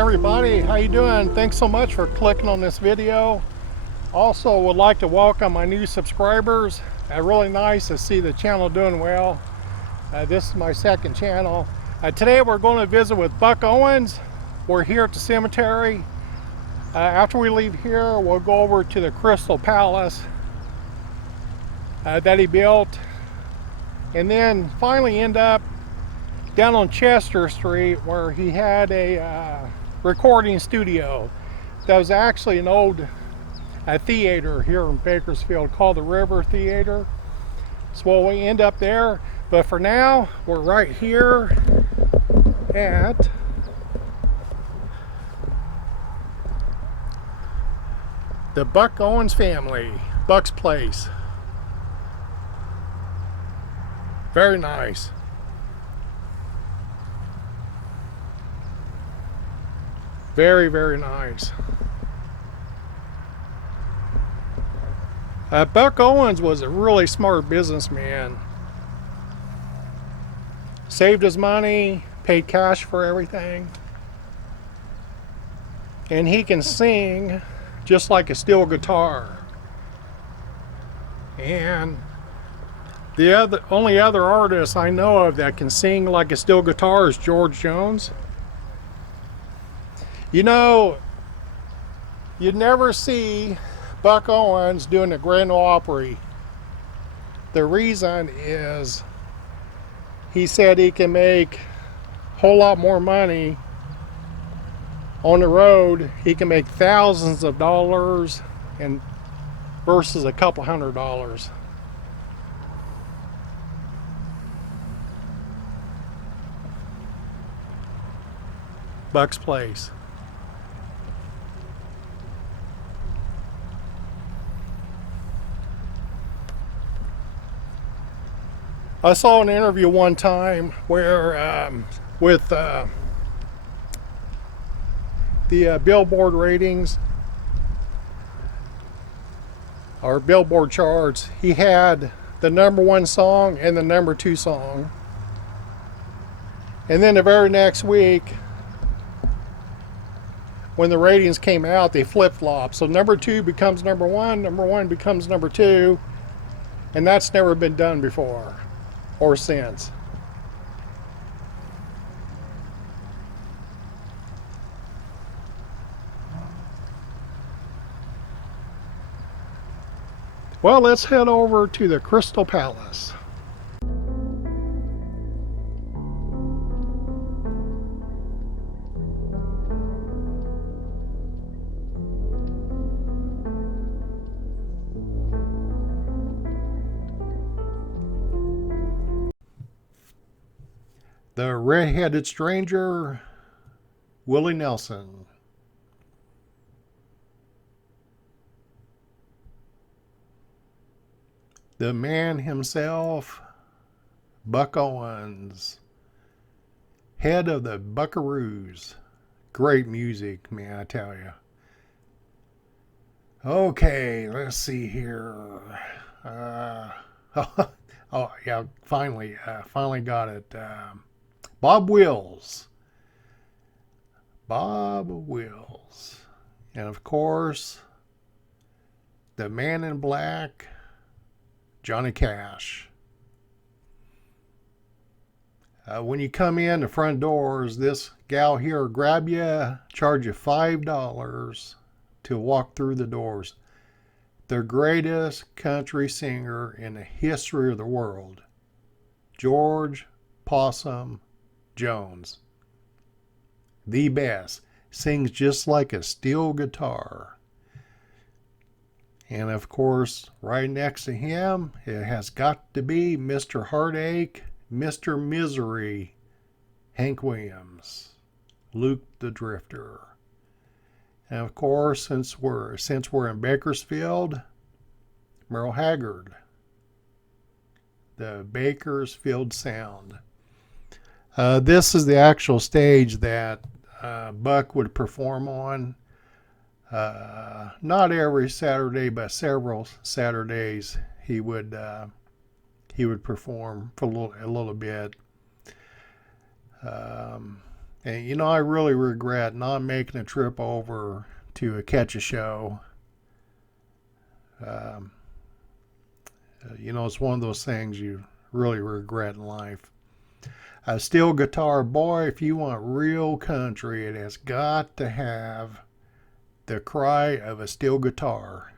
everybody, how you doing? Thanks so much for clicking on this video. Also would like to welcome my new subscribers. Really nice to see the channel doing well. This is my second channel. Today we're going to visit with Buck Owens. We're here at the cemetery. After we leave here, we'll go over to the Crystal Palace that he built, and then finally end up down on Chester Street where he had a recording studio that was actually an old theater here in Bakersfield called the River Theater. So we end up there, but for now we're right here at the Buck Owens family, Buck's place. Very nice. Very, very nice. Buck Owens was a really smart businessman. Saved his money, paid cash for everything. And he can sing just like a steel guitar. And the only other artist I know of that can sing like a steel guitar is George Jones. You know, you'd never see Buck Owens doing a Grand Ole Opry. The reason is he said he can make a whole lot more money on the road. He can make thousands of dollars and versus a couple $100. Buck's place. I saw an interview one time where with the Billboard ratings or Billboard charts, he had the #1 song and the #2 song. And then the very next week, when the ratings came out, they flip-flopped. So #2 becomes #1, #1 becomes #2, and that's never been done before or since. Well, let's head over to the Crystal Palace. The red-headed stranger, Willie Nelson. The man himself, Buck Owens, head of the Buckaroos. Great music, man, I tell you. Okay, let's see here. Oh yeah, finally got it. Bob Wills. Bob Wills. And of course, the man in black, Johnny Cash. When you come in the front doors, this gal here will grab you, charge you $5 to walk through the doors. The greatest country singer in the history of the world, George Possum Jones. The best. Sings just like a steel guitar. And of course, right next to him, it has got to be Mr. Heartache, Mr. Misery, Hank Williams, Luke the Drifter. And of course, since we're in Bakersfield, Merle Haggard, the Bakersfield Sound. This is the actual stage that Buck would perform on. Not every Saturday, but several Saturdays he would perform for a little bit. And you know, I really regret not making a trip over to catch a show. Um, you know, it's one of those things you really regret in life. A steel guitar, boy, if you want real country, it has got to have the cry of a steel guitar.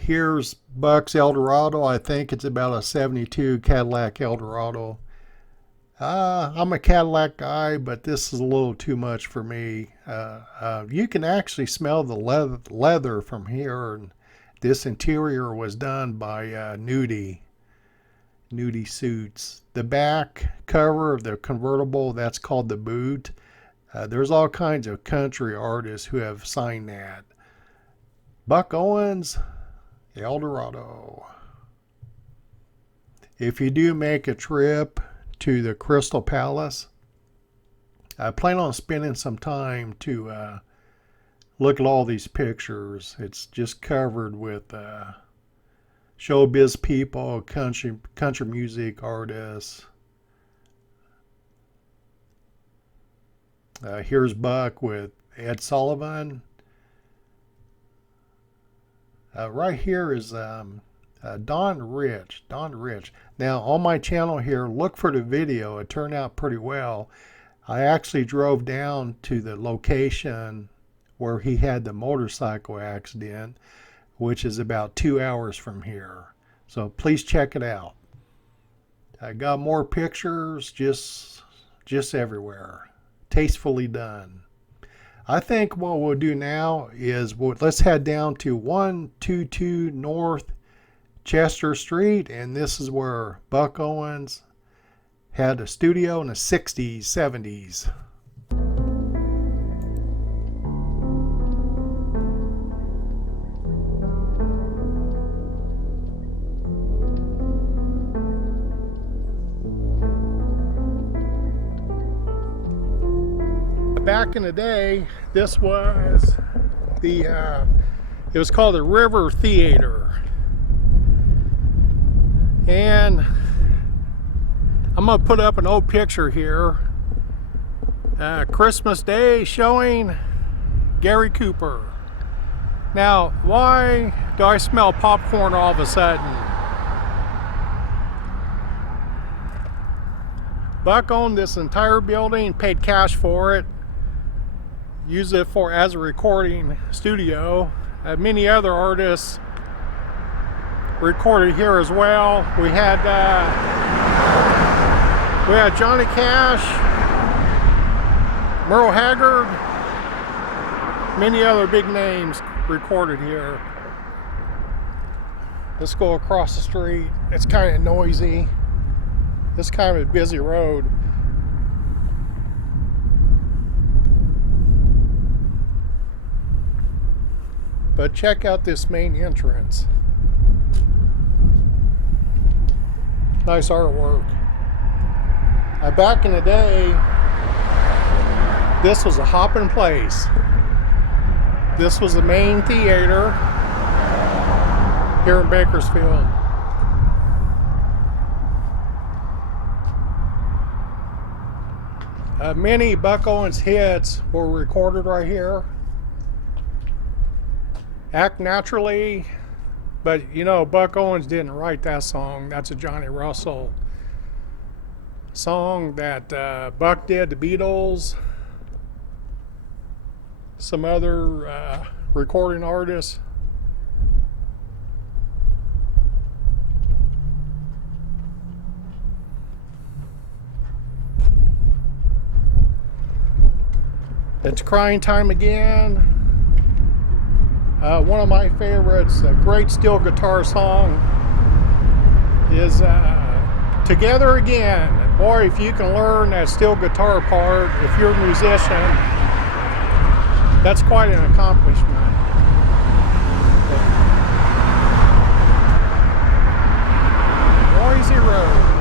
Here's Buck's Eldorado. I think it's about a 72 Cadillac Eldorado. I'm a Cadillac guy, but this is a little too much for me. You can actually smell the leather from here. And this interior was done by Nudie Suits. The back cover of the convertible, that's called the boot. There's all kinds of country artists who have signed that. Buck Owens, Eldorado. If you do make a trip to the Crystal Palace, I plan on spending some time to look at all these pictures. It's just covered with showbiz people, country music artists. Here's Buck with Ed Sullivan. Right here is Don Rich. Now on my channel here, look for the video. It turned out pretty well. I actually drove down to the location where he had the motorcycle accident, which is about 2 hours from here. So please check it out. I got more pictures just everywhere. Tastefully done. I think what we'll do now is let's head down to 122 North Chester Street, and this is where Buck Owens had a studio in the 60s, 70s. Back in the day, this was it was called the River Theater. And I'm gonna put up an old picture here. Christmas Day showing Gary Cooper. Now, why do I smell popcorn all of a sudden? Buck owned this entire building, paid cash for it, used it as a recording studio. Many other artists recorded here as well. We had Johnny Cash, Merle Haggard, many other big names recorded here. Let's go across the street. It's kind of noisy. It's kind of a busy road. But check out this main entrance. Nice artwork. Back in the day, this was a hopping place. This was the main theater here in Bakersfield. Many Buck Owens hits were recorded right here. Act Naturally, but you know, Buck Owens didn't write that song. That's a Johnny Russell song that Buck did, the Beatles, some other recording artists. It's Crying Time Again. One of my favorites, a great steel guitar song, is Together Again. Boy, if you can learn that steel guitar part, if you're a musician, that's quite an accomplishment. Noisy road.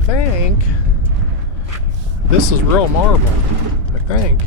I think this is real marble. I think.